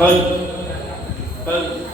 कल कल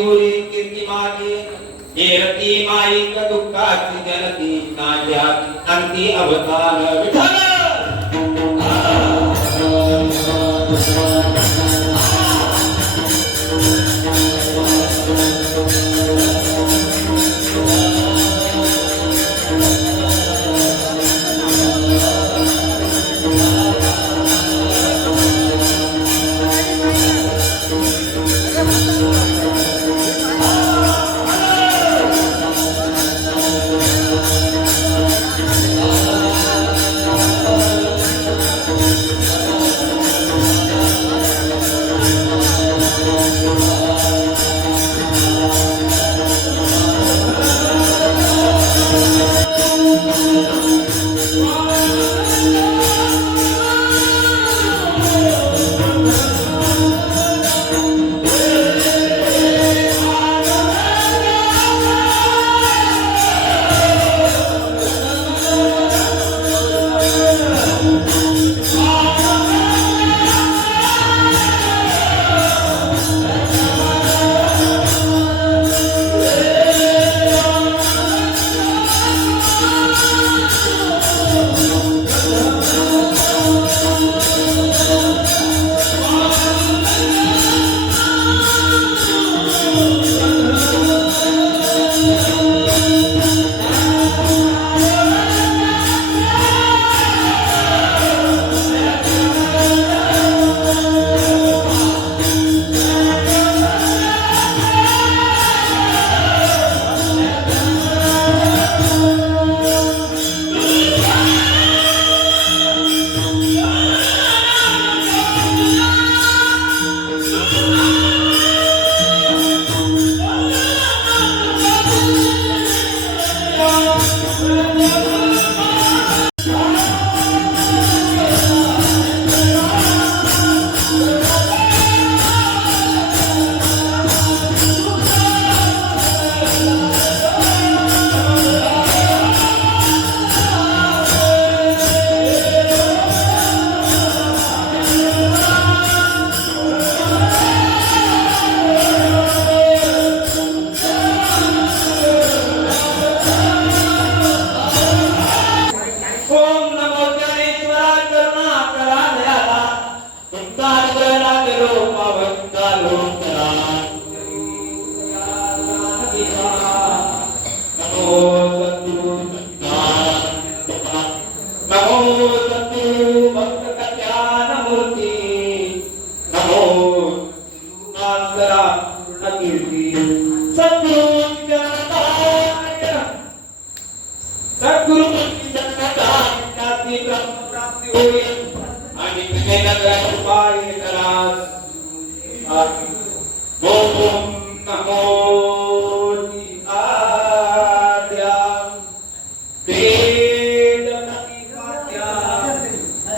उरी कीर्ती मागे हेरती माईक दुःखाची जनती नाज्याची अंती अवतार विठ्ठल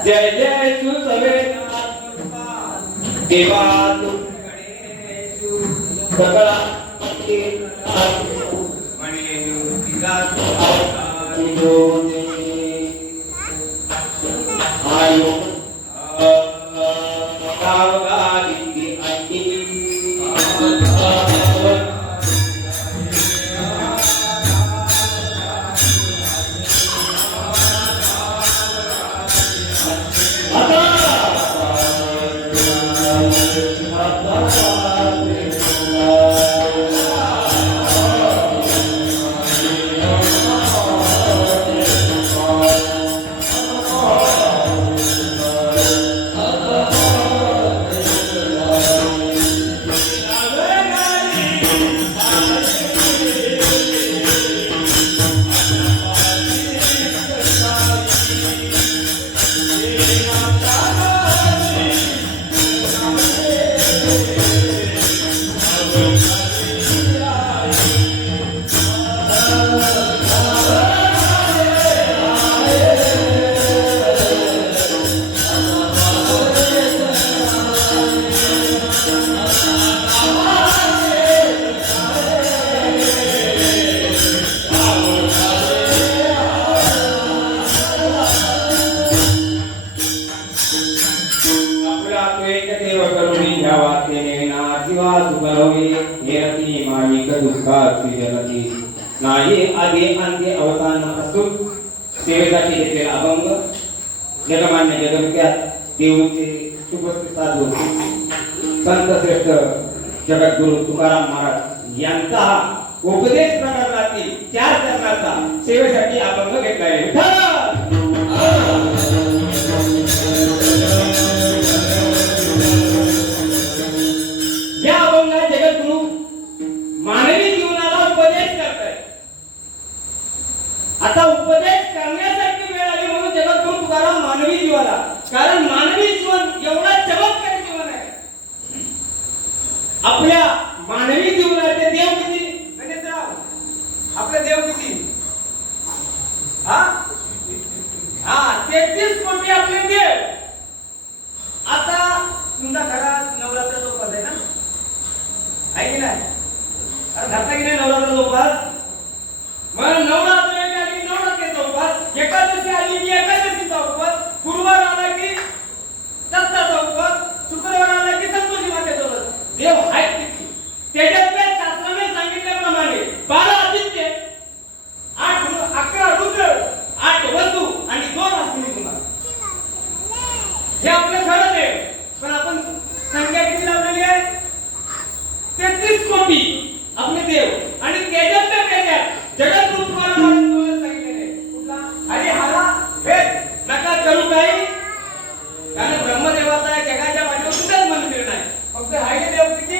जय जय सुसवे देवा सकला रती माईक दुःखाची जनती नाही आधी अंती अवसान असून सेवेसाठी घेतलेला अभंग जगमान्य जगविख्यात देऊचे सुप्रसिद्ध साधू संत श्रेष्ठ जगद्गुरु तुकाराम महाराज यांचा हा उपदेश प्रकरणातील 4 चरणाचा सेवेसाठी अभंग घेतला आहे. या अभंगात जगद्गुरु मानवी जीवनाला उपदेश करतायत. आता उपदेश करण्यासाठी वेळ आली म्हणून जगद्गुरु तुकाराम मानवी जीवाला, कारण मानवी जीवन एवढा चमत्कारी जीवन आहे. आपल्या मानवी जीवनाचे देव किती गणेशराव, आपले देव किती? हा 33 कोटी आपले देव. आता तुमच्या घरात नवरात्राचा उपवास आहे ना, आहे की नाही? अरे घातला की नाही नवरात्राचा उपवास? मग नवरात्र आली नवरात्रीचा उपवास, एकादशी आली की एकादशीचा उपवास, गुरुवार आला की दत्ताचा उपवास, शुक्रवार आला की संतोषी मातेचा उपवास. देव आहेत किती? त्याच्यातल्या शास्त्राने सांगितल्याप्रमाणे 12 आदित्य, 11 रुद्र, 8 वसु आणि 2 अश्विनी कुमार. हे आपलं खरं देव. पण आपण संख्या किती लावलेली आहे? 33 कोटी आपले देव. आणि त्याच्यातल्या त्याच्यात जगद्गुरु तुकाराम महाराजांनी सांगितलेले कुठला? अरे हाला भेद नका करू काही, कारण ब्रह्मदेवाचा जगाच्या पाठीवर कुठेच मंदिर नाही. फक्त हाय देव किती?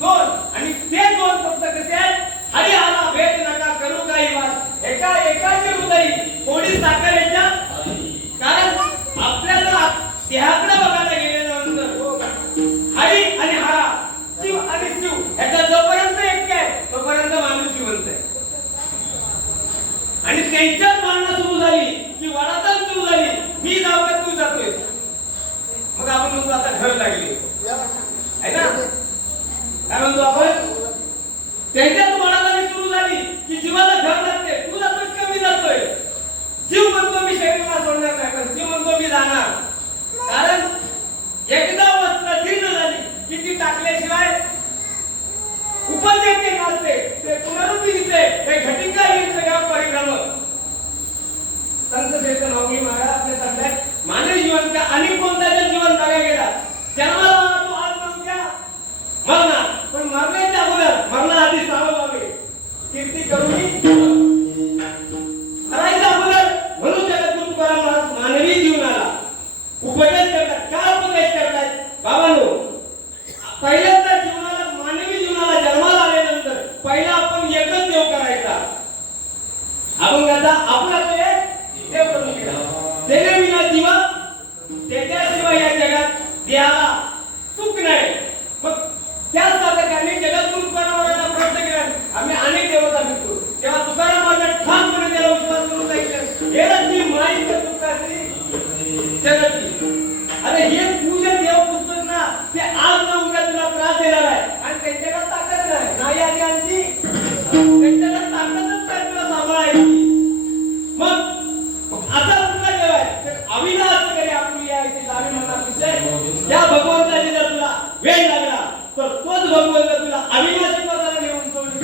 2. आणि ते 2 फक्त कसे आहेत? हरी हाला भेद नका करू काही वाद, एकाची हृदय कोणी साखर याच्या. कारण आपल्याला देहाकडे बघायला गेल्यानंतर हरी आणि हरा, शिव आणि शिव याचा जोपर्यंत एक आहे तोपर्यंत माणूस जिवंत आहे. आणि त्यांच्यात भांडणं सुरू झाली की वडातच सुरू झाली, मी जाऊ का तू जातोय. मग आपण म्हणतो आता घर लागली आहे ना, काय म्हणतो आपण? त्यांच्यात वडादारी सुरू झाली की जीवाला घर लागते, तू जातोय का मी जातोय. जीव म्हणतो मी शरीराला सोडणार नाही, पण जीव म्हणतो मी जाणार. कारण एकदा वस्त्र जीर्ण झाली की ती टाकल्याशिवाय उपजेते नसते, ते पुनरुत्ती दिसते. हे घटिका येईल सगळ्या परिक्रम. संत श्रेष्ठ माऊली महाराज आपल्या सांगतात मानवी जीवन का अनेक कोणत्याचे जीवन बघा गेला. जन्माला मला तू आज म्हणून घ्या मरणार, पण मरण्याच्या अगोदर मरणाआधी सावधावे कीर्ती करून मरायच्या अगोदर. म्हणून जगद्गुरु तुकाराम महाराज मानवी जीवनाला उपदेश करतात. काय उपदेश करतात बाबांनो? पहिल्यांदा जीवनाला, मानवी जीवनाला जन्माला आल्यानंतर पहिला आपण एकच देव करायचा. अभंगाचा आपला देव करून गेला. देणे विना जीवा, त्याच्याशिवाय या जगात देहाला सुख नाही. मग त्या साधकांनी जगद्गुरु तुकाराम महाराजांना प्रश्न केला, आम्ही अनेक देवता भेटतो. तेव्हा तुकाराम महाराज ठामपणे त्याला विश्वास करून सांगितलं, हे रत्नी माईक दुःखाची जनती. अरे हे पूजन देव पुस्तक ना, ते आज न उद्या तुला त्रास देणार आहे. आणि त्यांच्याकडे ताकद नाही आली आणखी, त्यांच्याकडे ताकदच नाही तुला सांभाळायची. मग आता कुठला देव आहे? तर अविनाश करे आपली आहे ते जावी म्हणणार विषय. या भगवंताने जर तुला वेळ लागला तर तोच भगवंत तुला अविनाशी पदाला घेऊन सोडली.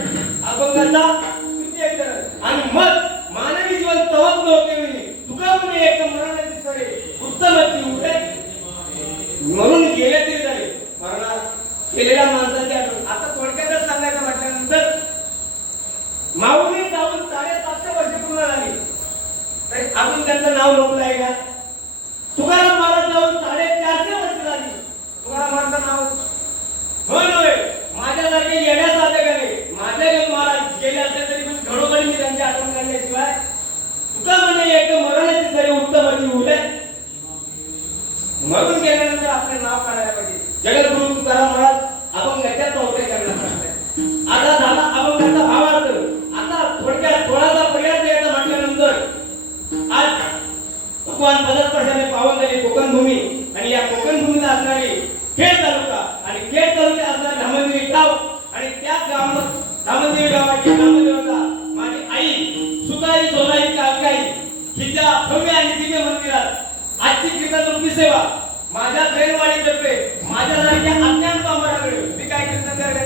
अभंगाचा तृतीय चरण. आणि मग मानवी जीवन तवत नव्हते तुका म्हणे एक मरणाची सरे उत्तमाची उठे. म्हणून गेले तरी झाले मरणात गेलेल्या माणसाची आठवण. आता थोडक्यातच सांगायचं म्हटल्यानंतर माऊली जाऊन 750 वर्ष पूर्ण झाली तरी अजून त्यांचं नाव लोकलं आहे का? तुकाराम महाराज जाऊन 450 वर्ष झाली, तुकाराम महाराजचं नाव होय. माझ्यासारखे येण्यासारखे माझ्या जर महाराज गेले असते तरी पण घडोघडी मी त्यांची आठवण काढल्याशिवाय तुका म्हणे एक मरणाची सरी उत्तमाची उठे. मरून गेल्यानंतर आपले नाव काढायला पाहिजे. जगद्गुरु तुकाराम महाराज अभंगाच्या 4थ्या चरणात सांगतात. आता झाला अभंगाचा भावार्थ. आता थोडक्यात थोडासा प्रयास द्यायचा म्हटल्यानंतर आज भगवान पदस्पर्शाने पावन झाली कोकण भूमी. आणि या कोकण भूमीला असणारी खेड तालुका आणि खेड तालुक्यात असणारी धामणदेवी गाव आणि त्या धामणदेवी गावाची ग्रामदेवता माझी आई सुताई सोनाई काकाई हिच्या भव्य आणि दिव्य मंदिरात आजची कीर्तन रूपी सेवा माझ्या ट्रेनवाडी तर्फे माझ्यासारख्या अज्ञान पामराकडे मी काय कीर्तन करायला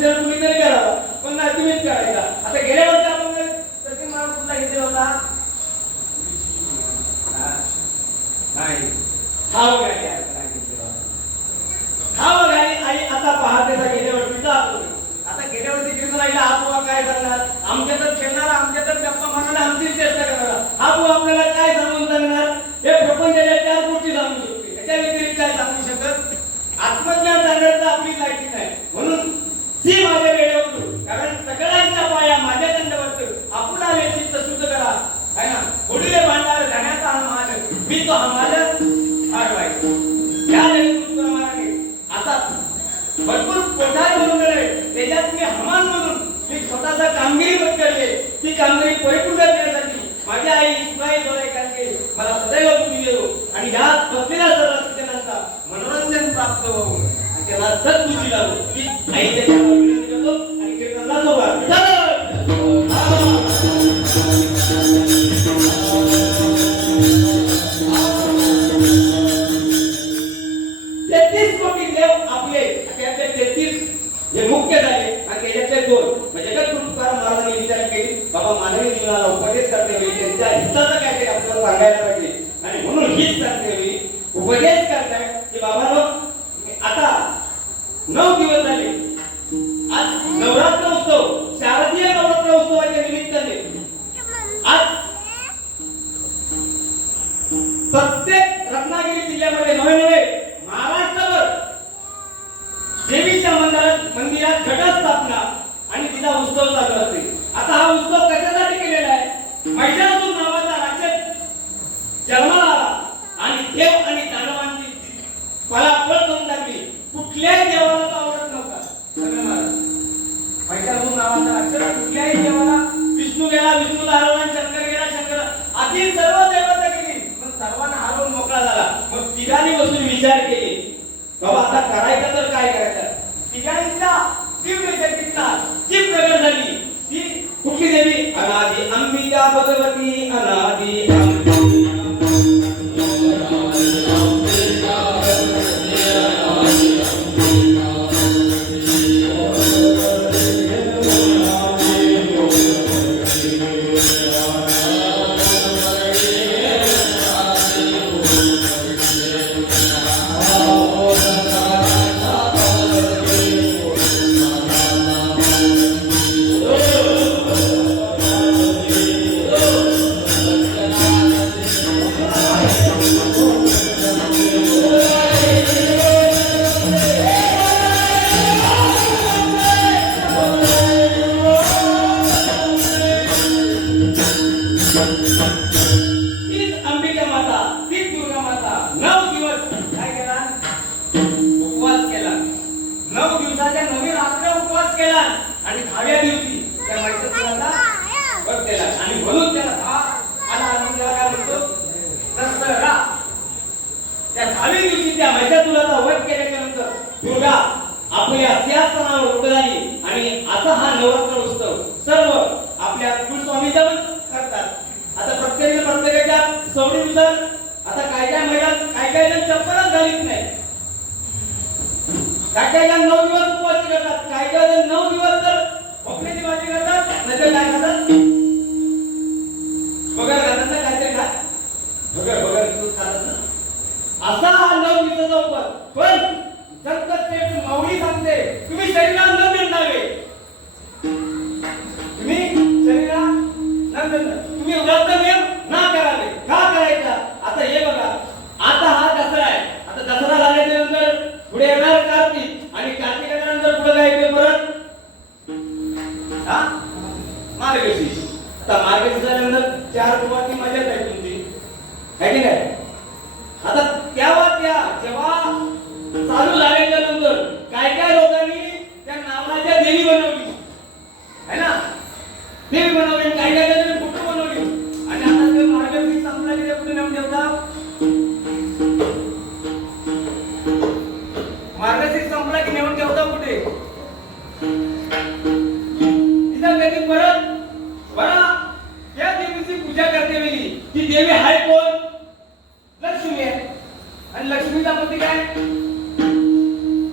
दुसऱ्या कुणीतरी करावा, पण नाही तुम्हीच करायचा. आता गेल्या वर्षी आपण सचिन महाराज कुठला घेतलेला होता? नाही, खाव गाडी आई आता पहाटे गेल्या वर्षीचा आता गेल्या वर्षी कीर्तन आईला हा बुवा काय करणार, आमच्यातच खेळणार, आमच्यातच गप्पा मारणार, आमचीच चेष्टा करणार. हा बुवा आपल्याला काय सांगून सांगणार? हे प्रपंचाच्या 4 गोष्टी सांगू शकते, त्याच्या व्यतिरिक्त काय सांगू शकत? आत्मज्ञान सांगायचं आपली लायकी नाही. म्हणून ती माझ्या वेळेवर, कारण सगळ्यांच्या पाया माझ्या दंडवत आपण आले चित्त शुद्ध करा, है ना. पुढे भांडार घाण्याचा हा मालक, मी तो हा मालक हरवायचा. या प्रमाणे आता भरपूर कोठार म्हणून गेले, त्याच्यात मी हमान म्हणून मी स्वतःचा कामगिरी पत्करली. ती कामगिरी परिपूर्ण करण्यासाठी माझ्या आई सुनाई जोडायकांचे मला सदैव बुद्धी देतो आणि या बसलेल्या सर्व शिक्षणांचा मनोरंजन प्राप्त होऊन आणि त्याला सद्बुद्धी लागो की आईच्या चरणावर विनंती करतो आणि कीर्तनला सोबत 33 कोटी देव आपले त्यातले 33 हे मुख्य झाले आणि त्याच्यातले 2 म्हणजे तुकाराम महाराजांनी विचार केली, बाबा मानवी जीवनाला उपदेश करते वेळी त्यांच्या हिताचं काहीतरी आपल्याला सांगायला पाहिजे आणि म्हणून हीच करते वेळी उपदेश करताय की बाबा आता 9 दिवस झाले. आज नवरात्र उत्सव, शारदीय नवरात्र उत्सवाच्या निमित्ताने आज प्रत्येक रत्नागिरी जिल्ह्यामध्ये नवे महाराष्ट्रभर देवीच्या मंदिरात घटस्थापना आणि तिचा उत्सव चालू असते. आता हा उत्सव कशासाठी केलेला आहे? महिषासूर नावाचा राक्षस जन्माला आला आणि देव आणि दानवांची पळापळ करून टाकली. कुठल्याही देवाला तो आवडत नव्हता. महिषासूर नावाचा राक्षस कुठल्याही देवाला, विष्णू गेला विष्णूला हरवला, शंकर गेला शंकर, आधी सर्व देवता गेली, पण सर्वांना हरवून मोकळा झाला. मग तिघांनी बसून विचार केले, बाबा आता करायचं तर काय करायचं? तिघांच्या दिव्य शक्तीचा जी प्रगट झाली ती कुठली देवी? अनादी अंबिका भगवती, अनादी आणि 10व्या दिवशी त्या मैत्रिणीला वध केला आणि म्हणून त्याला आला आणि त्याला काय म्हणतो दसरा. त्या 10व्या दिवशी त्या मैत्रिणीला वध केल्याच्या नंतर दुर्गा आपल्या सिंहासनावर उभी राहिली आणि असा हा नवरात्र उत्सव सर्व आपल्या कुलस्वामीच्या करतात. आता प्रत्येकाच्या सवडीनुसार आता काय महिला काय जण चप्पलच घालीत नाही, काय जण 9 दिवस उपवास करतात, काय जण 9 दिवस तर भोपळ्याची भाजी करतात, नंतर काय खातात बगर खातात ना, काहीतरी खात बगर दूध खातात ना. असा हा 9 दिवसाचा उपवास. पण संकट ते माऊली सांगते तुम्ही शरीराला न मिळणावे, तुम्ही शरीराला तुम्ही व्रत नियम ना करावे. का करायचा? आता हे बघा, आता हा दसरा आहे. आता दसरा झाल्याच्या नंतर पुढे येणार कार्तिक आणि कार्तिकाच्या नंतर पुढे जायचे परत मार्गशीर्ष. आता मार्गशीर्षानंतर 4 दिवसाची मजा आहे तुमची, है की नाही? आता जेव्हा चालू झाल्याच्या नंतर काय लोकांनी त्या नावाच्या देवी बनवली, है ना, देवी बनवली, काय जणांनी कुठं बनवली. आणि आता ते मार्गशीर्ष संपला की कुठे नाम ठेवता? मार्गशीर्ष संपला की नेऊन ठेवता कुठे? तिथं कधी परत बरा त्या देवीची पूजा करते वेळी ती देवी आहे कोण? लक्ष्मी आहे. आणि लक्ष्मीचा पती काय?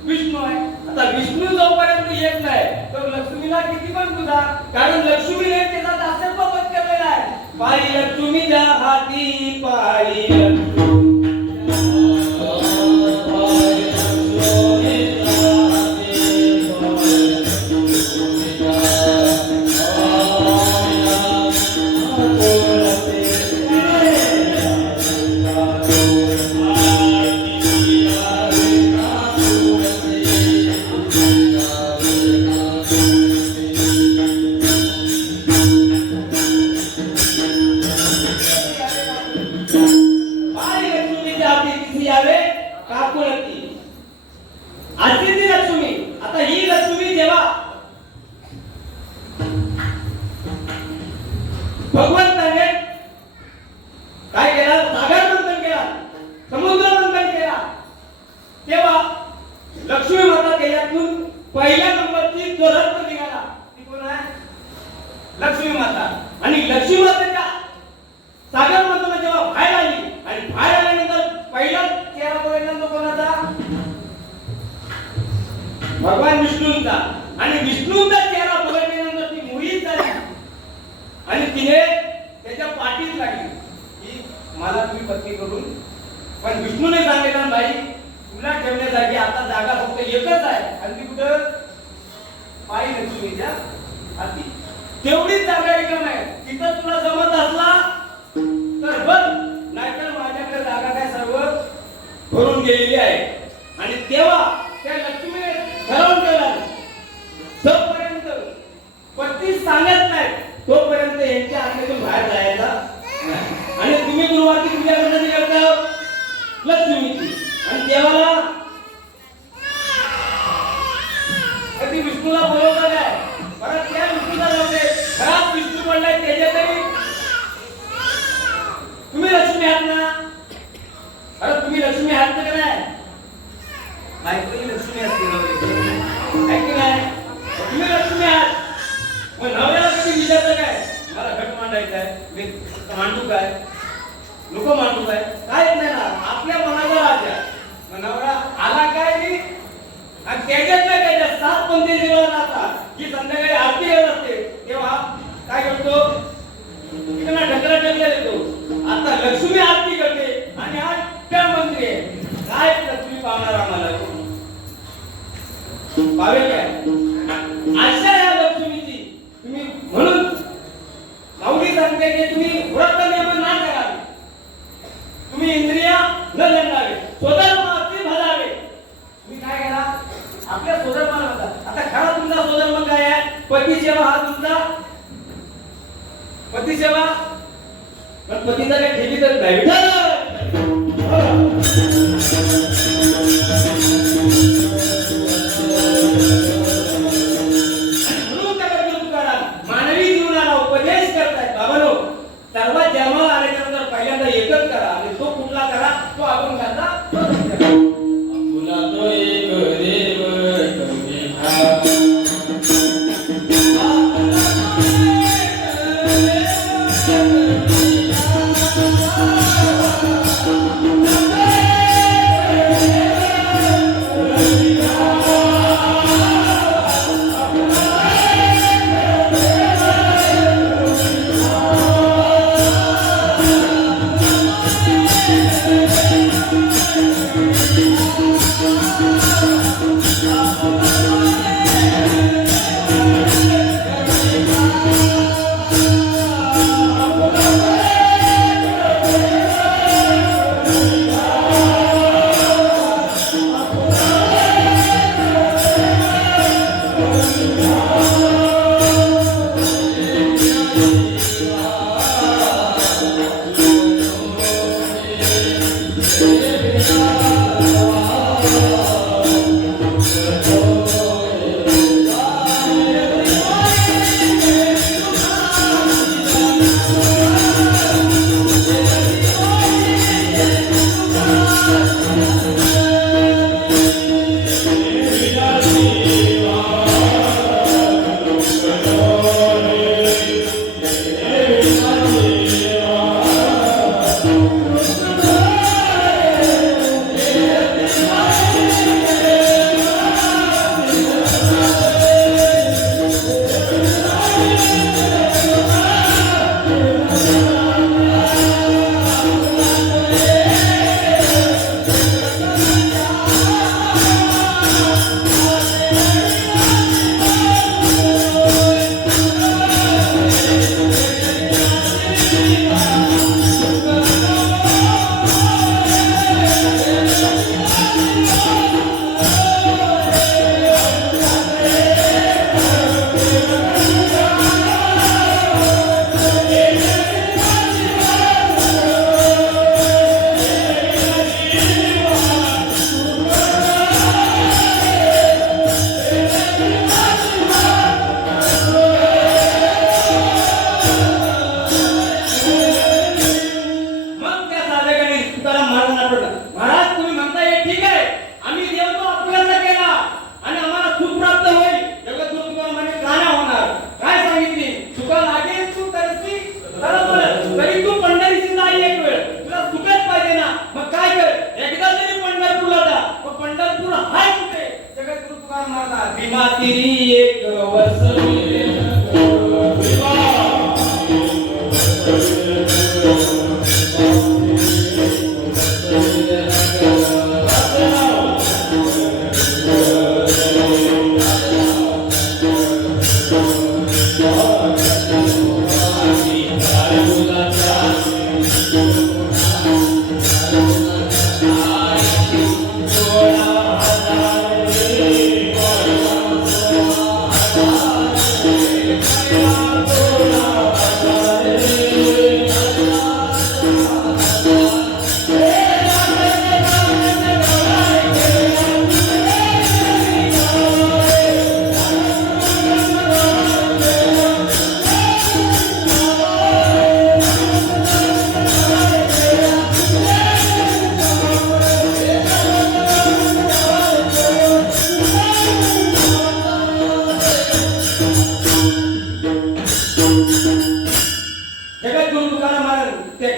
विष्णू आहे. आता विष्णू जोपर्यंत येत नाही किती पण तुझा, कारण लक्ष्मीने त्याचा दासत्व पत्करलेला आहे. पायी लक्ष्मीच्या हाती पायी भगवंताने काय केला, सागर मंथन केला, समुद्र मंथन केला, तेव्हा लक्ष्मी माता त्याच्यातून पहिल्या नंबरची जो रत्न निघाला ती कोण आहे, लक्ष्मी माता. आणि लक्ष्मी मातेच्या सागर मंथन जेव्हा बाहेर आली आणि बाहेर आल्यानंतर पहिला चेहरा बघितला तो कोणाचा, भगवान विष्णूंचा. आणि विष्णूंचा चेहरा बघितल्यानंतर ती मोहित झाली आणि तिने त्याच्या पाठीत लागली की मला तुम्ही पत्नी करून. पण विष्णूने सांगितलं बाई तुला ठेवण्यासाठी आता जागा फक्त एकच आहे आणि ती कुठं, पायी लक्ष्मीच्या हाती. तेवढीच जागा एकदम आहे, तिथं तुला जमत असला तर बघ, नाहीतर माझ्याकडे जागा काय सर्व भरून गेलेली आहे. आणि तेव्हा त्या लक्ष्मीने ठरवून ठेवला जोपर्यंत पती सांगत नाही तोपर्यंत यांच्या आज्ञेतून बाहेर जायचा नाही. आणि तुम्ही गुरुवारची पूजा करण्याची करता लक्ष्मीची. आणि देवाला कधी विष्णूला बोलवता काय, परत त्या विष्णूला जाऊदे, घरात विष्णू पडलाय त्याच्या तरी तुम्ही लक्ष्मी आहात ना. अरे तुम्ही लक्ष्मी आहात का नाही, बायकोही लक्ष्मी असते आहे की नाही, तुम्ही लक्ष्मी आहात. मग नवऱ्याला कधी विचारलं काय मला घट मांडायचं आहे, मी मांडू काय, नको मांडू काय, काहीच नाही ना, आपल्या मनाचा राजा. मग नवरा आला काय मी आणि त्याच्यात नाही त्याच्यात 7 पंथी जेव्हा राहतात की संध्याकाळी आरती करत असते तेव्हा काय करतो, तिकडे ढकला ढकला देतो. आता लक्ष्मी आरती करते आणि आज त्या मंत्री आहे, काय लक्ष्मी पावणार आम्हाला पावेल काय. अशा या लक्ष्मीची तुम्ही म्हणून माऊली सांगते की तुम्ही व्रत नियम ना करावे, तुम्ही इंद्रिय न दंडावे, स्वधर्माचे भजावे. तुम्ही काय करा, आपल्या स्वधर्माला बघा. आता खरा तुमचा स्वधर्म काय आहे, पतीसेवा. हा तुमचा पतीसेवा. पण पतीचा काही ठेवी तर नाही. सर्वात जन्माला आल्यानंतर पहिल्यांदा एकच करा आणि तो कुठला करा तो आपण घालता.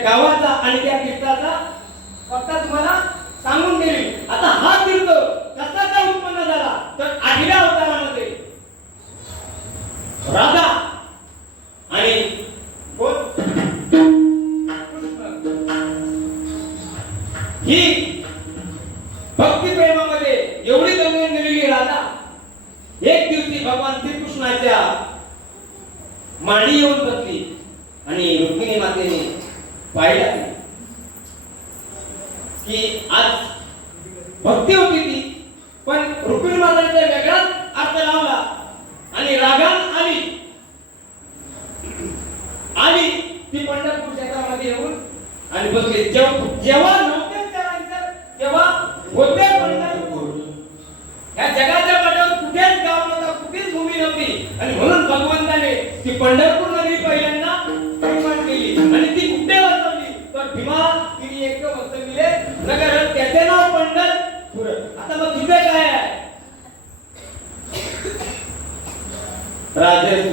गावाचा आणि त्या तीर्थाचा फक्त तुम्हाला सांगून दिली. आता हा तीर्थ कसा काय उत्पन्न झाला तर आठव्या अवतारामध्ये राधा आणि कोण ही भक्ती प्रेमामध्ये एवढी दंगन गेलेली राधा एक दिवशी भगवान श्रीकृष्णाच्या मांडी येऊन बसली आणि रुक्मिणी मातेने पाहिलं की आज भक्ती होती ती, पण रुक्मिणी मातेने वेगळाच अर्थ लावला आणि रागान आली ती पंढरपूर क्षेत्रामध्ये येऊन आणि बसली. जेव्हा नव्हते तेव्हा होते पंढरपूर. या जगाच्या पाठीवर कुठेच गाव नव्हता, कुठेच भूमी नव्हती आणि म्हणून भगवंताने ती पंढरपूर नगरी पहिल्यांदा निर्माण केली आणि ती कुठे बसवली तर भीमा तिने एक बसविले नगर, त्याचे नाव पंढरपूर. आता मग तिथे काय आहे? राजेश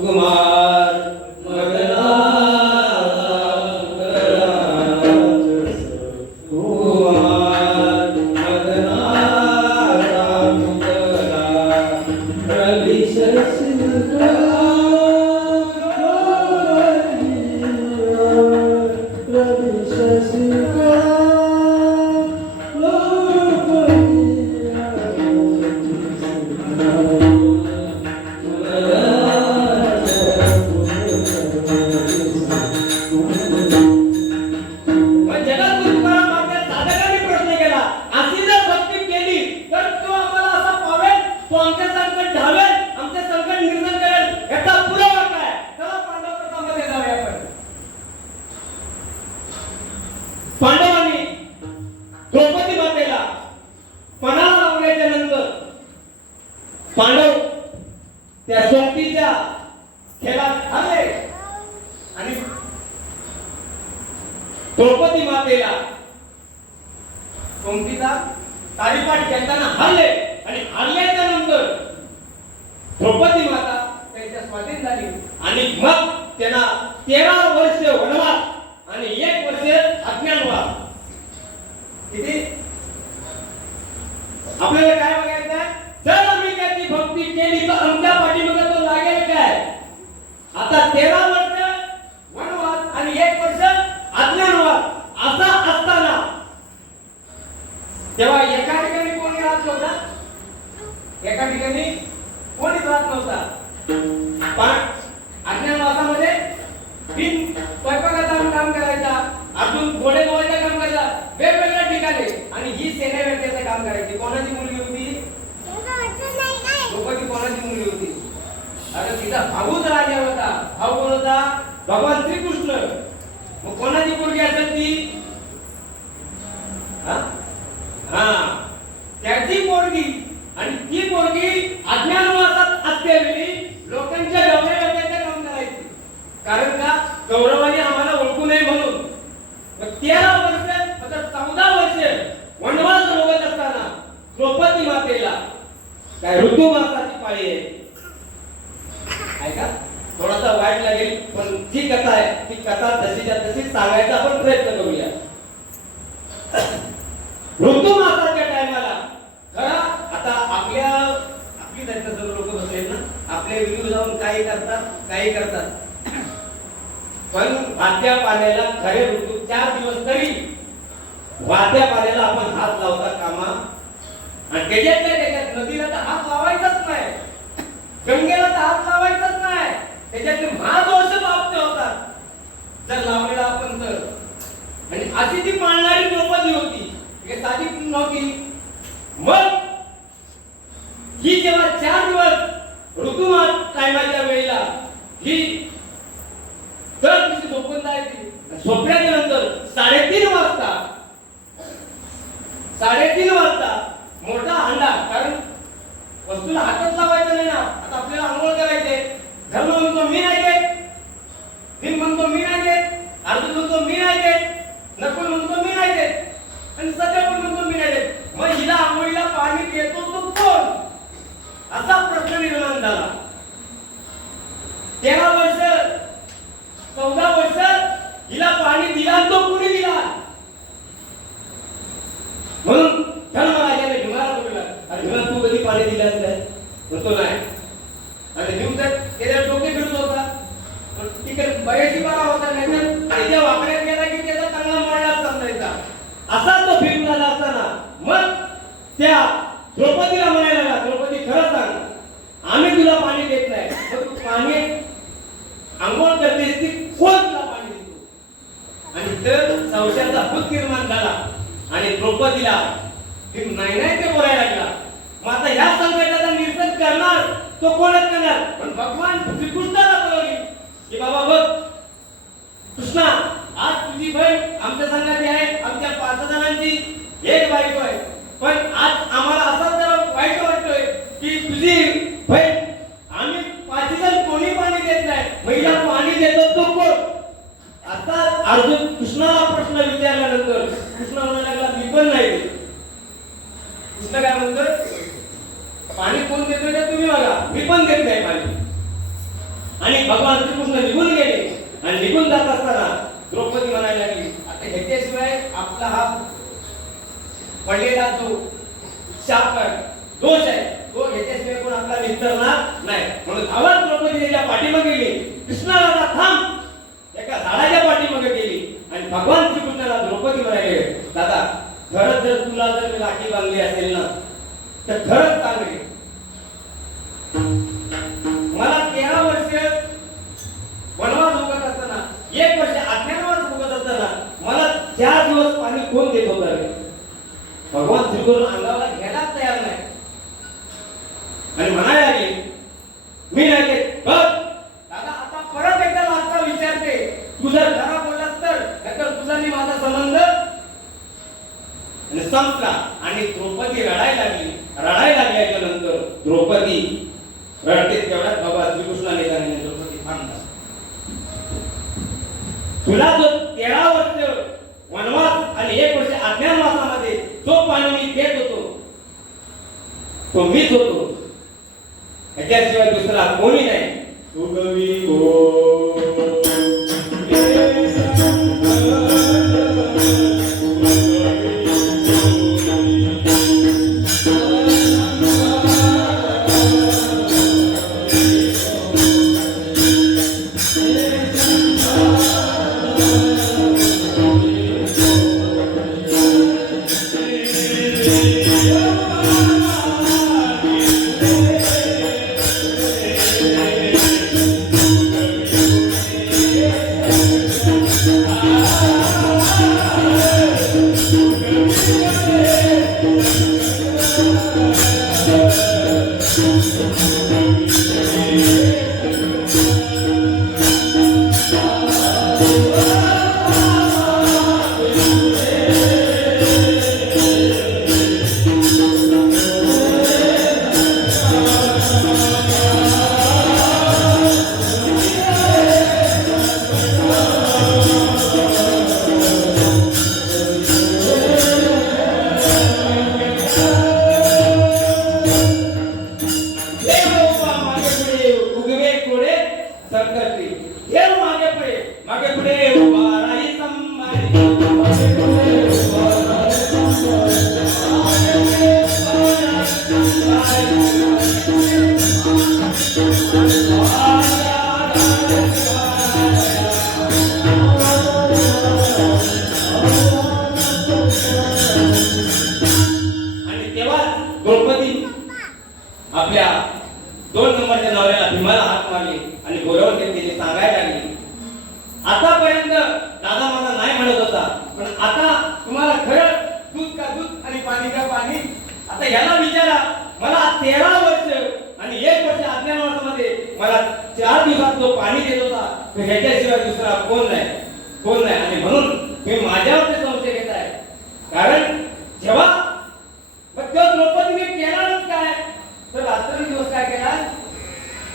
कुमार पांडवांनी द्रौपदी मातेला पणाला लावल्याच्या नंतर पांडव त्या सोबतीच्या खेळात आले आणि द्रौपदी मातेला सोबतीचा तारीपाठ खेळताना हरले आणि हरल्याच्या नंतर द्रौपदी माता त्यांच्या स्वाधीन झाली आणि मग त्यांना 13 वर्ष वनवास आणि 1 वर्ष अज्ञातवास. किती आपल्याला काय बघायचं आहे? जर आम्ही त्याची भक्ती केली तर आमच्या पाठीमागे तो लागेल काय? आता 13 वर्ष वनवास आणि 1 वर्ष अज्ञातवास असा असताना तेव्हा एका ठिकाणी कोणी राहत नव्हता, एका ठिकाणी कोणीच राहत नव्हता. पण अज्ञातवासामध्ये बिन स्वयंपाकाचं काम करायचा, अजून घोडे गोळ्याचं काम करायचा, वेगवेगळ्या ठिकाणी. आणि ही सेनेवरचं काम करायची. कोणाची मुलगी होती? द्रौपदी कोणाची मुलगी होती? अरे तिचा भाऊच राजा होता. भाऊ कोण होता? भगवान श्रीकृष्ण. मग कोणाची मुलगी असेल ती? त्याची पोरगी. आणि ती पोरगी अज्ञातवासात असलेली लोकांच्या गौरवाचं काम करायची. कारण का? गौरवाने आम्हाला ओळखू नये म्हणून. 13 वर्ष आता 14 वर्ष वनवास भोगत असताना द्रौपदी मातेला काय ऋतुमासाची पाळी आहे का? थोडासा वाईट लागेल पण ती कथा आहे. ती कथा तशीच्या तशी सांगायचा आपण प्रयत्न करूया. ऋतुमासाच्या टायमाला खरा आता आपली सर्व लोक बसलेत ना, आपले व्हिडिओ जाऊन काही करतात पण वाहत्या पाण्याला खरे ऋतू 4 दिवस तरी वाहत्या पाण्याला आपण हात लावता कामा. आणि त्याच्यात नदीला तर हात लावायचाच नाही, गंगेला तर हात लावायचाच नाही. त्याच्यातले महादोष बाबते होतात जर लावलेला आपण तर. आणि अशी ती पाळणारी द्रौपदी होती, साधी नव्हती. मग ही जेव्हा 4 दिवस ऋतुमास टायमाच्या वेळेला ही तर तिची झोपून जायची. झोपल्याच्या नंतर 3:30 वाजता मोठा हांडा, कारण वस्तूला हातच लावायचा नाही ना. आता आपल्याला आंघोळ करायचे, धर्म म्हणतो मी नाही देत, दिन म्हणतो मी नाही देत, अर्जुन म्हणतो मी नाही देत, नकुल म्हणतो मी नाही देत आणि सध्या पण म्हणतो मी नाही देत. मग हिला आंघोळीला पाणी देतो तो कोण? तिथं संशयाचा भूत निर्माण झाला आणि द्रौपदीला ते नाही ते बोलायला लागला. मग आता ह्या संकटाचा निरसन करणार तो कोणच करणार. पण भगवान श्रीकृष्णाला बोलवली की बाबा बघ कृष्णा, आज तुझी बहीण आमच्या संघाची आहे, आमच्या 5 जणांची एक बायको आहे. पण आज आम्हाला असं जरा वाईट वाटतोय की तुझी बहीण आम्ही 5 जण कोणी पाणी देत नाही, महिला पाणी देतो तो कोण. आता अर्जुन कृष्णाला प्रश्न विचारल्यानंतर कृष्ण म्हणायला लागला मी पण नाही देत. कृष्ण काय म्हणतोय, पाणी कोण देतोय का तुम्ही बघा, मी पण देत नाही पाणी. आणि भगवान श्रीकृष्ण निघून गेले आणि निघून जात असताना द्रौपदी म्हणायला लागली आता ह्याच्याशिवाय आपला हा पडलेला जो शाप आहे, दोष आहे, तो ह्याच्याशिवाय कोण आपला निस्तरणार नाही. म्हणून धावत द्रौपदी त्याच्या पाठीमागे गेली. कृष्णाला थांब एका झाडाच्या पाठीमागे गेली आणि भगवान श्रीकृष्णाला द्रौपदी म्हणाले दादा खरंच जर तुला जर मी राखी बांधली असेल ना तर खरंच चांगले. मला 13 वर्ष वनवास भोगत असताना 1 वर्ष अज्ञातवास भोगत असताना मला 4 दिवस पाणी कोण देत होतं रे. भगवान श्रीकृष्ण अंगाला घ्यायला तयार नाही आणि म्हणायला लागले मी नाही देत. बघ दादा आता परत एकदा वाचता विचारते, तू जर खरा बोललास तर तुझा आणि माझा संबंध आणि संपला. आणि द्रौपदी रडायला लागल्याच्या नंतर द्रौपदी रडते तेवढ्यात बाबा श्रीकृष्णाने सांगितले द्रौपदी थांबला. तुला जो 13 वर्ष वनवास आणि 1 वर्ष अज्ञातवासामध्ये जो पाणी मी देत होतो तो मीच होतो, ह्याच्याशिवाय दुसरा कोणी नाही. सुगवी आपल्या 2 नंबरच्या नवऱ्याला भीमाला हात मारले आणि गोरवर त्यांनी सांगायला लागले आतापर्यंत दादा मला नाही म्हणत होता, पण आता तुम्हाला खरं दूध का दूध आणि पाणी का पाणी. आता याला विचारा, मला 13 वर्ष आणि 1 वर्ष अज्ञातवासामध्ये मला 4 दिवसात जो पाणी देत होता तो ह्याच्याशिवाय दुसरा कोण नाही. आणि म्हणून मी माझ्यावरती संशय घेत आहे. कारण जेव्हा द्रौपदीने केलं काय तर रात्री दिवस काय केला,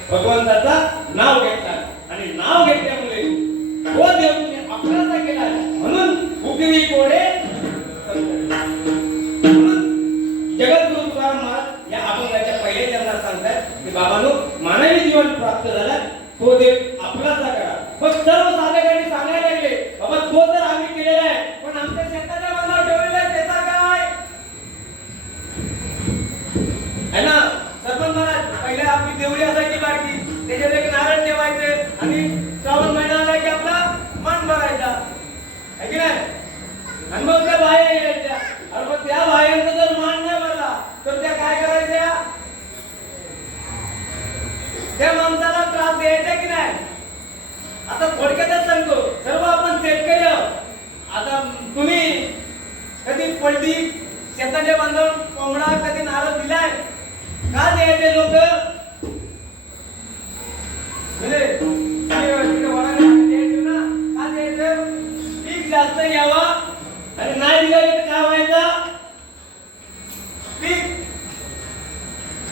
भगवंताचा नाव घेतला आणि नाव घेतल्यामुळे तो देव तुम्ही आपलासा केला. म्हणून उगवी कोडे जगद्गुरु तुकाराम महाराज या अभंगाच्या पहिल्या चरणात सांगतात की बाबांनो मानवी जीवन प्राप्त झाला तो देव आपलासा करा. मग सर्व साधकांनी सांगायला लागले बाबा तो तर आम्ही केलेला आहे, पण पलटी शेताचे बांधून कोंबडा कधी नारळ दिलाय का द्यायचे लोक म्हणजे तिकडे वडाला द्यायचे ना का द्यायचं पीक जास्त यावं आणि नाही दिलं तर काय व्हायचं पीक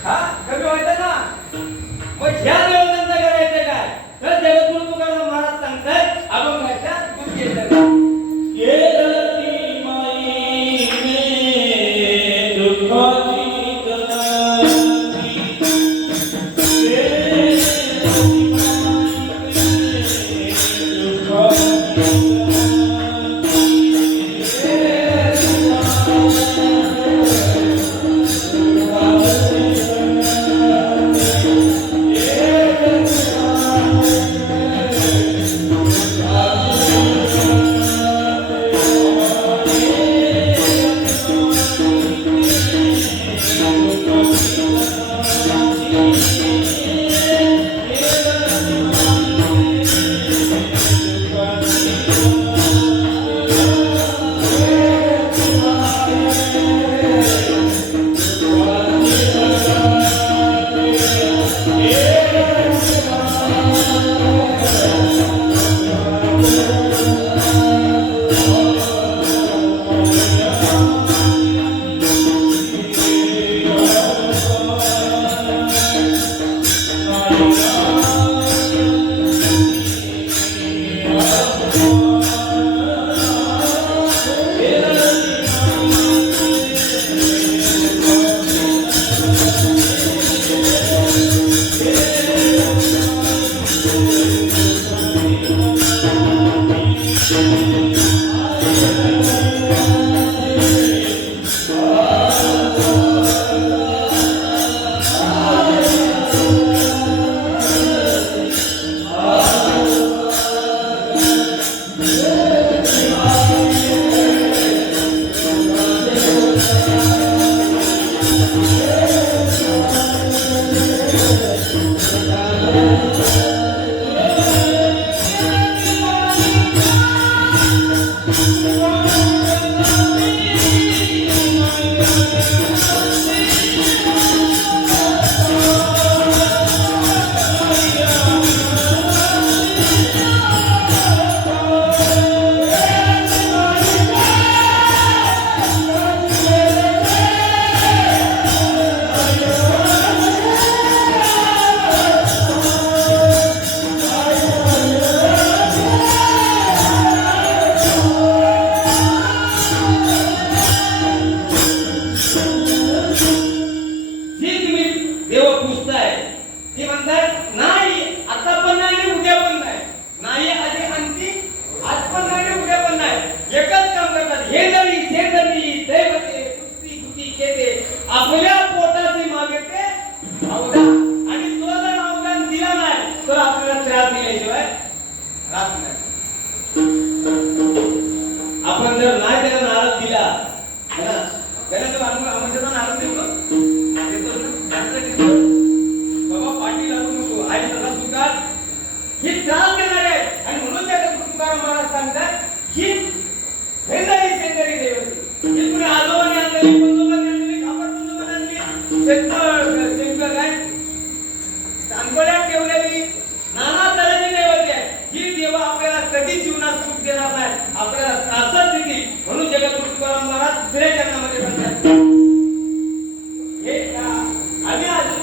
हा कमी व्हायचं ना मग ह्या देवतांचं करायचं काय तर जगद्गुरु तुकाराम महाराज सांगतात अभंगाच्या दूध घेतात आपल्या पोटाची मागते अवदान आणि तो जर अवदान दिला नाही तर आपल्याला त्रास दिल्याशिवाय राहत नाही. आपण जर नाही त्याला नारळ दिला त्याला तर आमच्याचा नारळ देतो बाबा पाठी लागू नको आई त्याला स्वीकार ही त्रास देणार आहे. आणि म्हणून त्या तुकाराम महाराज सांगतात ही भेंडाई शेंदरी देवती ही पुणे आजोबाने आणलेली बंधुबाने आणलेली खापर बंधुबाने आणली शेंकर काय सांगोड्यात ठेवलेली नाना तऱ्हेची देवती आहे. ही देवा आपल्याला कधी जीवनात सुख देणार नाही, आपल्याला त्रासच देतील. म्हणून जगद्गुरु तुकाराम महाराज दुसऱ्या जन्मामध्ये सांगतात हे आम्ही आज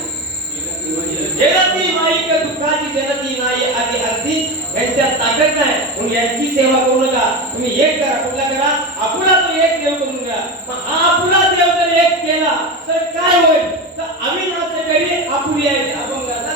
जगती माईक दुःखाची जनती नाही आधी अगदी यांच्यात ताकद नाही म्हणून यांची सेवा करू नका. तुम्ही एक करा, कुठला करा आपुला तो एक देव करून घ्या. पण आपुला देव जर एक केला तर काय होईल तर अविनाशाकडे आपुली आहे अभंगाचा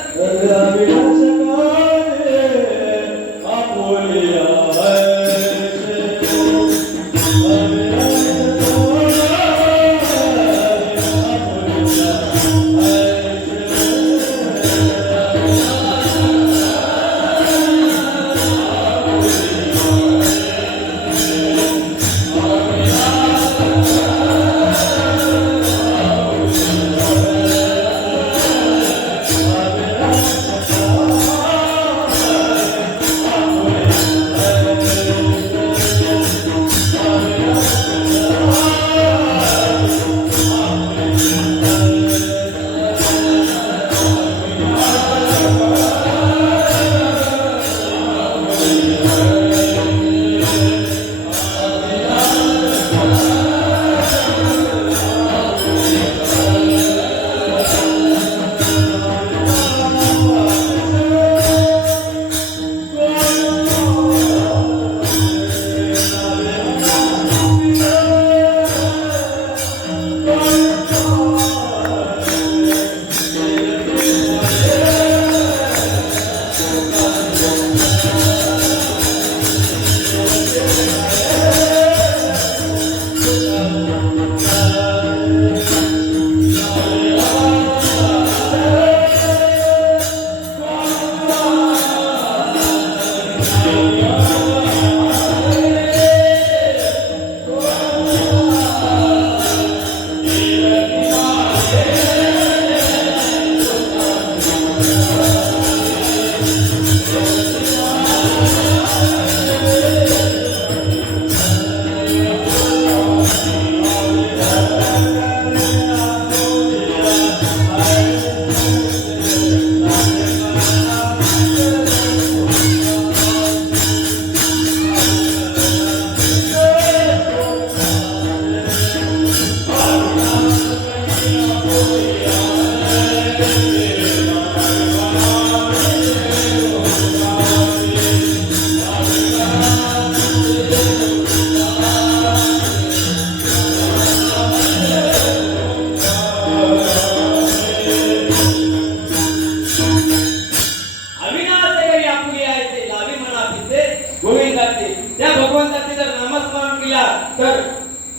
केला तर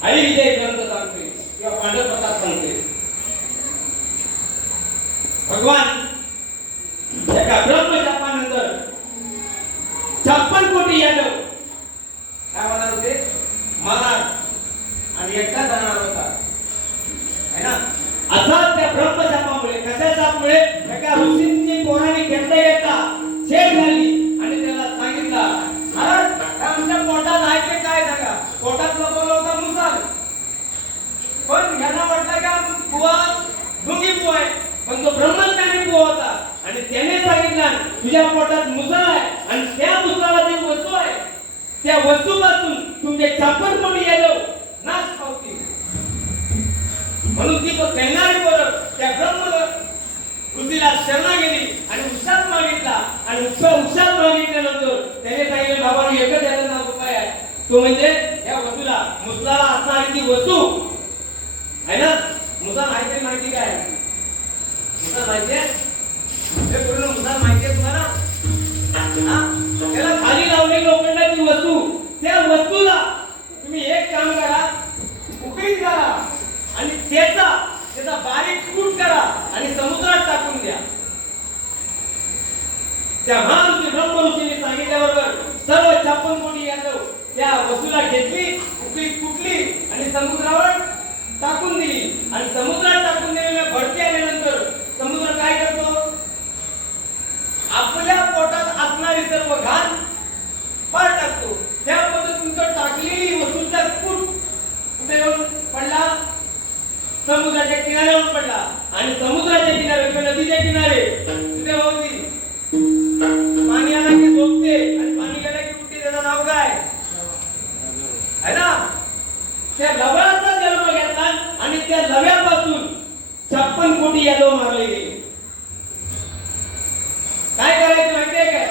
हरिविजय ग्रंथ सांगते किंवा पांडवप्रसाद सांगते भगवान एका ब्रह्मजापानंतर 56 कोटी यादव काय म्हणाल होते महाराज आणि एकटा जाणार होता है ना. असा त्या ब्रह्मजापामुळे कशा जापामुळे एका ऋषींची पोराने घेता छेड झाली आणि त्याला सांगितलं महाराज आमच्या पोटात आहे ते काय सांगा. पोटात लपवला होता मुसाल पण यांना वाटलं की बुवा ढोंगी बुवा आहे पण तो ब्रह्मज्ञानी बुवा होता आणि त्याने सांगितलं तुझ्या पोटात मुसा आहे आणि त्या मुसाला जी वस्तू आहे त्या वस्तूपासून तुमचे 56 कोटी यादव नाश पावतील. म्हणून ती कहणारी पोरं त्या ब्रह्म ऋषीला शरणा गेली आणि उशात मागितला आणि उशात मागितल्यानंतर त्याने सांगितलं बाबा एकच याचं नाव उपाय आहे तो म्हणजे या वस्तूला मुसलाला असणारी ती वस्तू आहे ना. मुसा माहिती काय मुसा माहिती आहे हे पूर्ण मुसा माहिती आहे तुम्हाला. त्याला खाली लावलेली लोखंडाची वस्तू त्या वस्तूला तुम्ही एक काम करा उकळीत करा आणि त्याचा बारीक कूट करा आणि समुद्रात टाकून द्या. त्या महान ब्रह्म ऋषीने सांगितल्याबरोबर सर्व 56 कोटी यादव त्या वस्तूला घेतली उकळीत कुटली आणि समुद्रावर टाकून दिली आणि समुद्रात टाकून दिलेल्या भरती आल्यानंतर समुद्र काय करतो आपल्या पोटात असणारी सर्व घाण पार टाकतो. त्या पद्धतीने टाकलेली वस्तूचा कूट कुठे येऊन पडला समुद्राच्या किनाऱ्यावर पडला आणि समुद्राच्या किनारे किंवा नदीच्या किनारे तिथे होती पाणी आला की झोपते आणि पाणी गेला की उठते. त्याचं नाव काय आहे ना. त्या लव्याचा जन्म घेतला आणि त्या लव्यापासून 56 कोटी यादव मारले गेले. काय करायचं माहितीये काय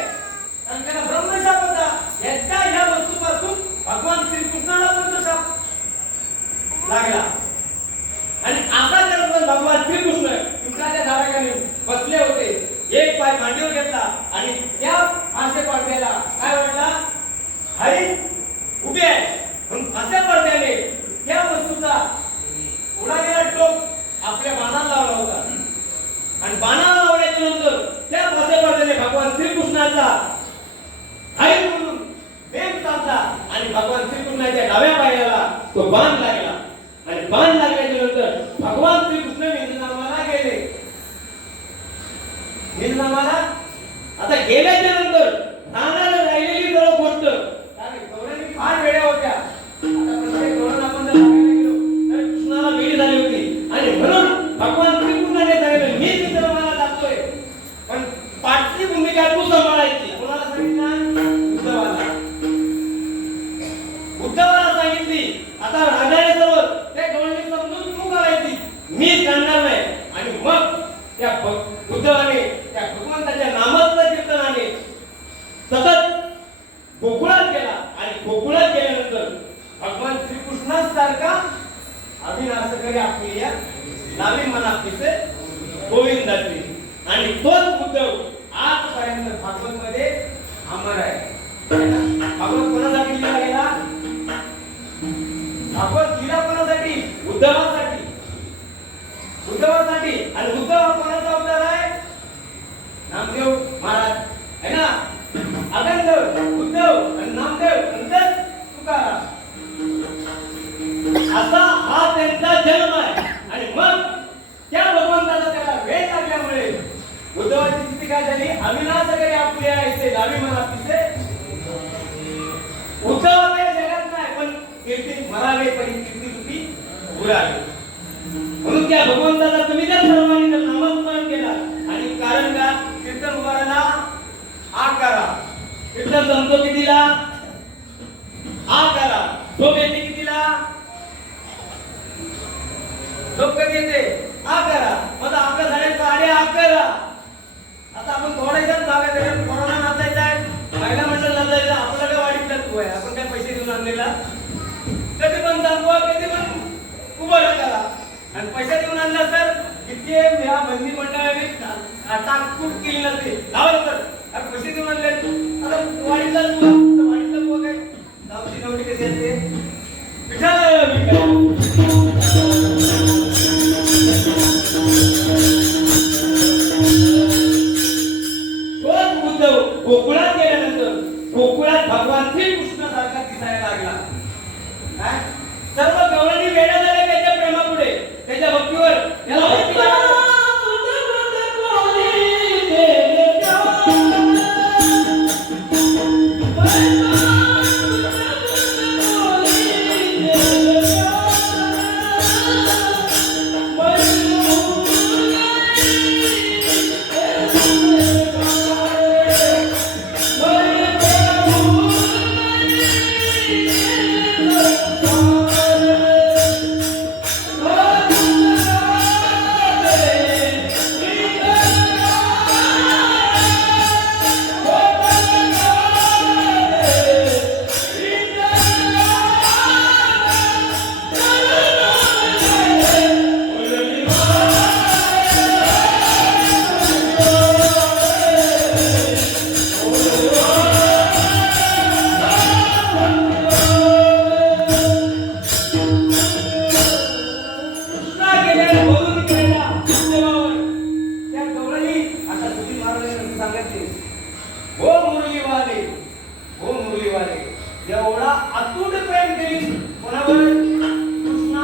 कारण त्याला ब्रह्मशाप होता. ह्या वस्तूपासून भगवान श्रीकृष्णाला पण तो शाप लागला आणि असा करत भगवान श्रीकृष्ण पिंपळाच्या झाडाखाली बसले होते. एक पाय मांडीवर घेतला आणि त्या फासे पडद्याला काय वाटला हरी उभे आहे म्हणून फासे पडद्याने त्या वस्तूचा उडालेला टोक आपल्या बाणाला लावला होता आणि बाणाला लावल्याच्या नंतर त्या फासे पडद्याने भगवान श्रीकृष्णाचा हरी म्हणून वेग चालला आणि भगवान श्रीकृष्णाच्या डाव्या पायाला तो बाण लागला आणि बाण लागल्याच्या नंतर भगवान श्रीकृष्ण निर्नामाला गेले. निर्नामाला आता गेल्याच्या नंतर राहणाऱ्या राहिलेली सर्व गोष्ट गौरांनी फार वेड्या होत्या. आता प्रत्येक गौरण आपण जर बघायला गेलो तर कृष्णाला वेळ झाली होती आणि म्हणून भगवान श्रीकृष्णाने सांगितलं मी निर्नामाला जातोय पण पाठची भूमिका तू सांभाळायची. कोणाला सांगितलं उद्धवाला सांगितली. आता राहणारे सर्व त्या गवळणी समजून तू करायची मी करणार नाही आणि मग त्या उद्धवाने त्या भगवंताच्या नामाचं कीर्तनाने सतत गोकुळात गेला आणि गोकुळात गेल्यानंतर भगवान श्रीकृष्णासारखा अभिनाशकरी आपल्या लावी मनापीचे गोविंदाची आणि तोच उद्धव आजपर्यंत भागवत मध्ये अमर आहे. भागवत कोणासाठी लिहिला गेला भागवत लिहिला कोणासाठी उद्धवासाठी आणि उद्धव हा कोणाचा अवतार आहे नामदेव महाराज है ना. अगंध उद्धव आणि नामदेव नंतर तुकाराम असा हा त्यांचा जन्म आहे आणि मग त्या भगवंताचा त्याला वेळ लागल्यामुळे उद्धवाची स्थिती काय झाली अविनाशकरी आपल्या इथे लावी मनापीचे उद्धव जगात नाही पण कीर्ती मरावे पण कीर्ती तुझी उरावे. म्हणून त्या भगवंताचा तुम्ही त्या सर्वांनी नामस्मरण केला आणि कारण का कीर्तन उभारायला आठ करा. कीर्तन जमतो कितीला आठ करा. झोप येते कितीला झोप कधी येते आठ करा. मग आपल्या झाडाचा आडे आठ करा. आता आपण थोड्याशाच भागात आहे कोरोना नाचायचा आहे महिला मंडळ नाचायचं आपल्याला काय वाढीतला तू आहे आपण काय पैसे देऊन आणलेला कधी पण दाखवा कधी पण उभं करा आणि पैसे देऊन आणला तर किती या बंदी मंडळाने टाकूट केली नसते लावलं तर पैसे देऊन आणले आता वाढीतला तू काय गावची नवडी कधी असते विठ्ठल विठ्ठल तोच उद्धव गोकुळात गेल्यानंतर गोकुळात भगवान श्रीकृष्णासारखा दिसायला लागला. काय? सर्व गवळणी वेड्या झाल्या त्याच्या प्रेमापुढे, त्याच्या भक्तीवर. त्याला भक्ती वाटली. एवढा अतूट प्रेम केली कोणावर? कृष्णा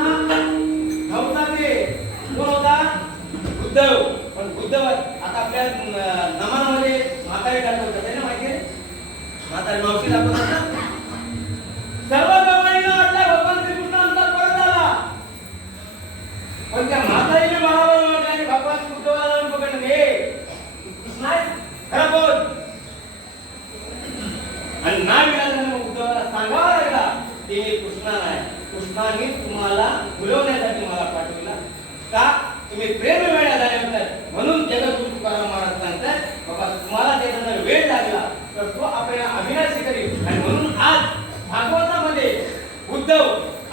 नव्हता ते, कोण होता? उद्धव. पण उद्धव आता आपल्या नमनामध्ये म्हातारी दाखवतात आहे ना, माहिती आहे? म्हातारी मावशी दाखवतात ना. सर्व गवळींना वाटला भगवान श्रीकृष्ण आमचा परत आला, पण त्या म्हातारीने बरोबर म्हटलं आणि भगवान उद्धवाला पकडलं, हे कृष्ण आहे खरं बोल. आणि नाव मिळालं उद्धवाला सांगावं लागला की मी कृष्णा नाही, कृष्णाने तुम्हाला बोलवण्यासाठी मला पाठवला. का? तुम्ही प्रेम वेळा झाल्यानंतर. म्हणून जगद्गुरु तुकाराम महाराज सांगतात, बाबा तुम्हाला त्याचा जर वेळ लागला तर तो आपल्याला अविनाशी करेल. आणि म्हणून आज भागवतामध्ये उद्धव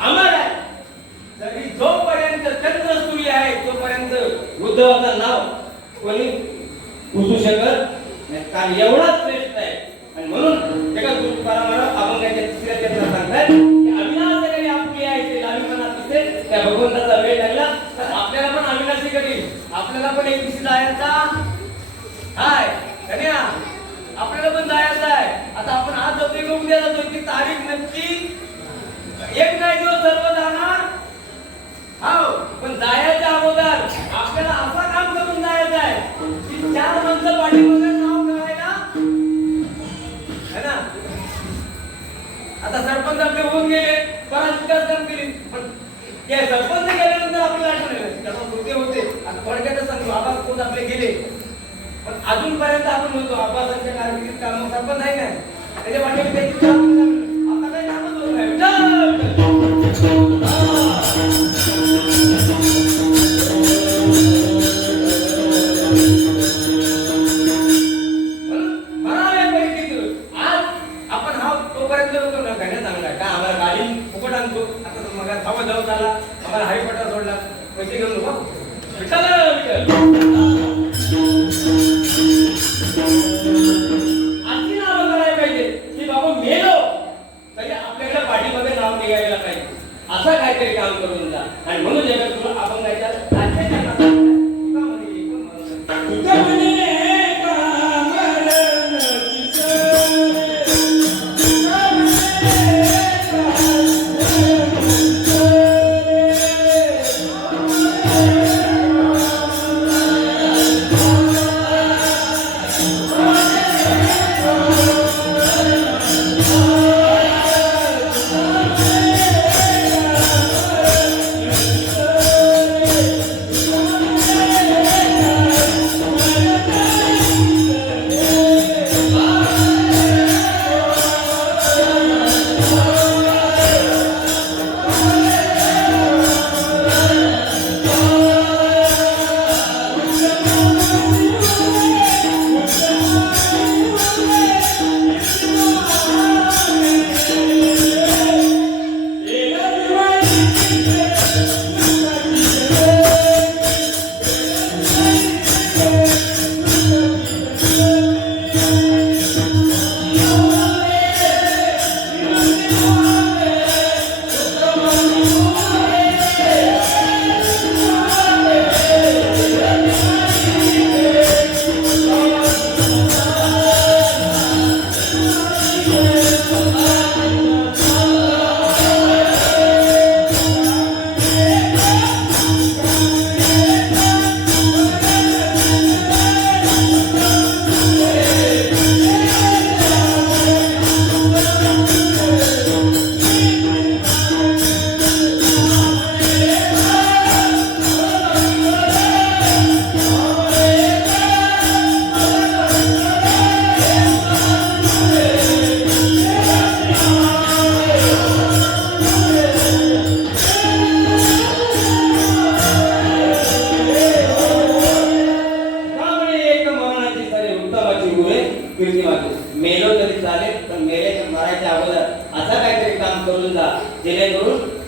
अमर आहे. जरी जोपर्यंत चंद्र सूर्य आहे तोपर्यंत उद्धवाचं नाव कोणी पुसू शकत नाही, कारण एवढाच श्रेष्ठ आहे. आणि म्हणून जगद्गुरु तुकाराम महाराज अभंगाच्या तिसऱ्या चरणात सांगतात की अविनाश करी आपली आहे ते लालपणात दिसते. त्या भगवंताचा वेळ लागला तर आपल्याला पण अविनाशी करील. आपल्याला पण एक दिवशी जायचा हाय कन्या, आपल्याला पण जायचं आहे. आता आपण आज जातोय का उद्या जातोय ती तारीख नक्की एक नाही दिवस सर्व जाणार. हो, पण जायच्या अगोदर आपल्याला असा काम करून जायचं आहे की 4 माणसं पाठीमागे नाव करायला है ना. आता सरपंच आपले होऊन गेले, परत विकास काम केली, पण ते सरपंच गेल्यानंतर आपल्याला आठवण येईल त्याचा कृत्य होते. आता थोडक्यातच सांगतो, आबास कोण आपले गेले, पण अजूनपर्यंत आपण म्हणतो आबासांच्या कारकिर्दीत काम सरपंच आहे काय, त्याच्या पाठीमागे त्याची काम आता काही कामच होत नाही. पैसे घेऊन विठ्ठल अशी नाव करायला पाहिजे की बाबा मेलो तरी आपल्याकडे पाठीमध्ये नाव निघायला पाहिजे. असं काहीतरी काम करून जा. आणि म्हणून जगद्गुरु अभंगाच्या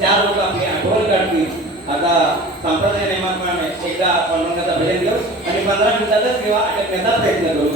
चार लोक आपली आठवण काढतील. आता संप्रदाय नियमाप्रमाणे एकदा पांडुरंगाचं भजन घेऊ आणि 15 मिनिटातच किंवा अटकण्याचा प्रयत्न करू.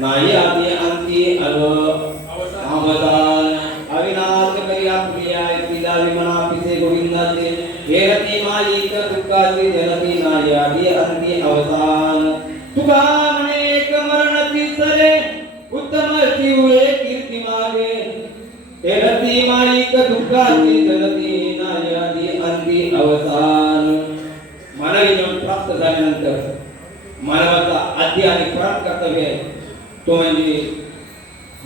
नाही आती अंती अवतान अविनाश करिया प्रिया तिला विमना पिसे गोविंदाचे हे रती मालिक दुःखाची जनती नाही आती अंती अवतान तुका अनेक मरणती चले उत्तम जीवे कीर्ती मागे हे रती मालिक दुःखाची जनती नाही आती अंती अवतान. मानवी जीवन प्राप्त झाल्यानंतर मानवाचा आद्य आणि प्राण कर्तव्य आहे तो म्हणजे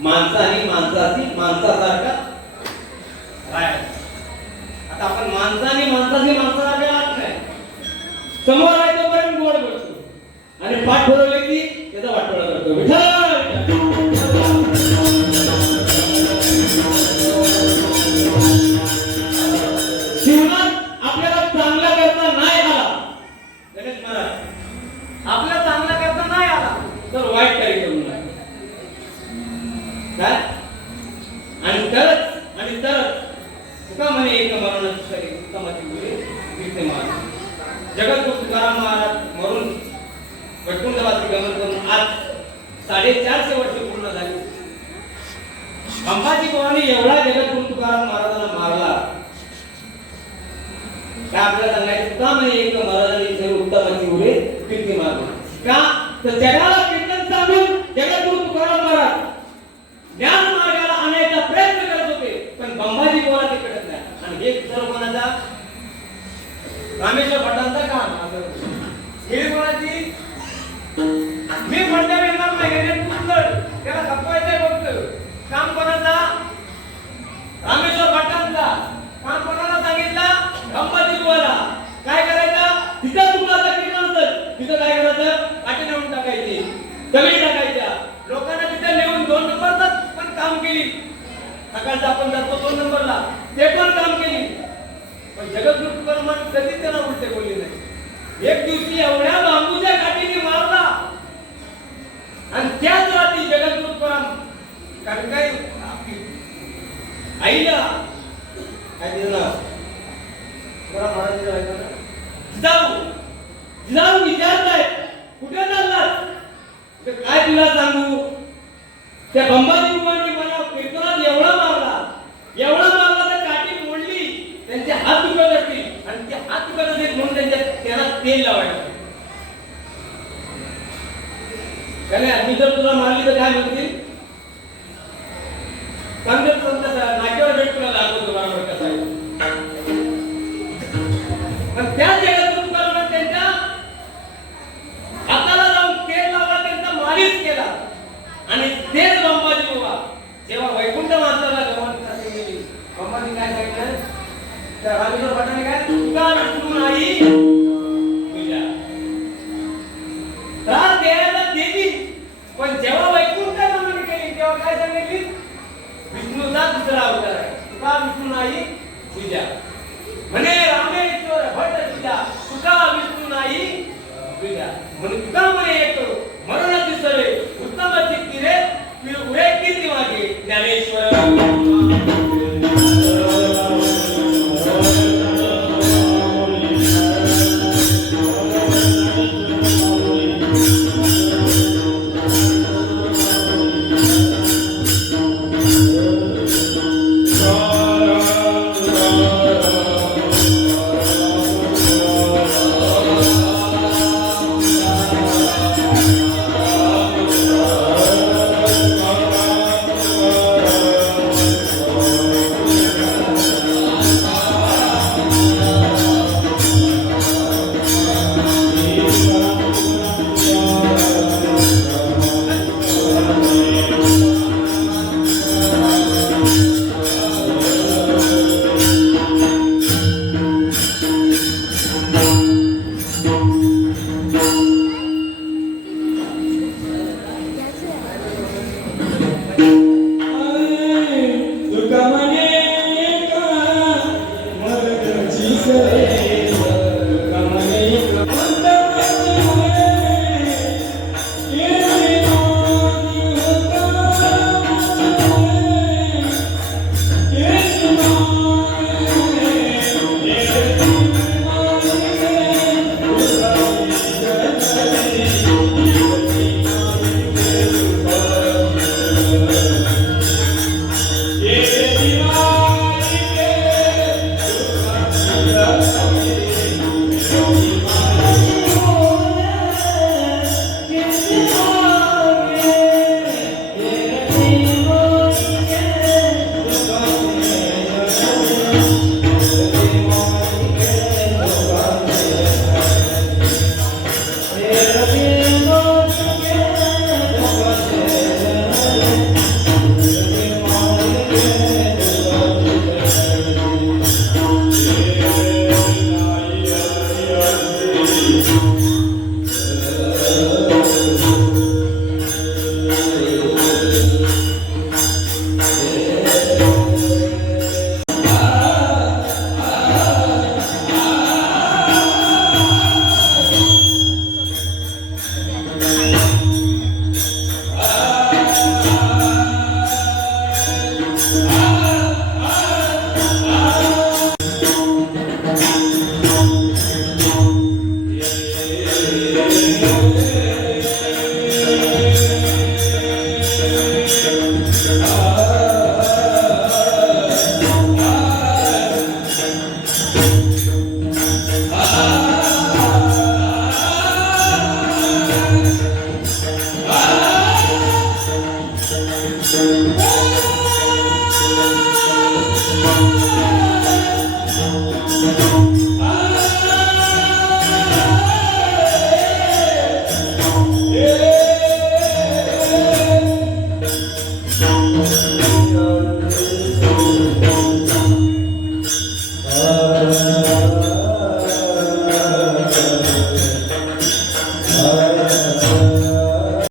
माणसाने माणसासारखा राहायचं. आता आपण माणसाने माणसासारखा राहत नाही. समोर आहे तोपर्यंत गोड बसतो आणि पाठ ठरवले की त्याचा वाटोळा करतो. जीवनात आपल्याला चांगला करता नाही आला गणेश महाराज आपल्याला चांगला करता नाही आला तर वाईट काही करू नका काय आणि तरच तुका म्हणे एक मरणाची शरीर उत्तमाची गुरे विद्यमान. जगद्गुरु तुकाराम महाराज मरून वैकुंठवासी गमन करून आज 450 वर्ष पूर्ण झाली. अंबाजी कोणाने एवढा जगद्गुरु तुकाराम महाराजांना मारला काय आपल्याला सांगायचं तुका म्हणे एक मरणाची शरीर उत्तमाची गुरे विद्यमान का तर जगाला कीर्तन सांगून जगद्गुरु तुकाराम महाराज ज्ञान मार्गाला आणायचा प्रयत्न करत होते पण बंबाजी कोणाचे कडत नाही. आणि एक सर्व कोणाचा रामेश्वर भटांचा काम हे कोणाची मी म्हणता येणार नाही त्याला खपवायचंय फक्त काम कोणाचा रामेश्वर भटांचा काम कोणाला सांगितलं अंबाजी कोणाला काय करायचं तिथं तुला कीर्तन तिथं काय करायचं काठी नेऊन टाकायची. आईला काय दिलं ना बरा महाराज ऐका ना जाऊ विचारताय कुठे चाललात काय तुला सांगू त्या बंबाजी बुवांनी मला पेपरात एवढा मारला तर काठी मोडली त्यांचे हात दुखत असतील आणि ते हात दुखत असतील म्हणून त्याला तेल लावायचं काय मी जर तुला मारली तर काय म्हणतील नाट्यावर भेट तुला दाखवतो बरोबर कसा आहे पण त्या जगातून तुला त्यांच्या हाताला जाऊन तेल लावला त्यांचा मालिश केला आणि तेच बंबाजी बुवा जेव्हा वैकुंठ माणसाला गमन गेली बंबाजी काय सांगितलं त्या रामेश्वर भटाने काय तुका विष्णू नाही तुझ्या त्रास द्यायला देली पण जेव्हा वैकुंठ गमन केली तेव्हा काय सांगितली विष्णूचा दुसरा अवतार आहे तुका विष्णू नाही तुझ्या म्हणे रामेश्वर भट तुझ्या तुका विष्णू नाही तुझ्या म्हणून तुका म्हणे येतो मरणाची सरे उत्तम चित्ती रे उरे कीर्ती मागे ज्ञानेश्वर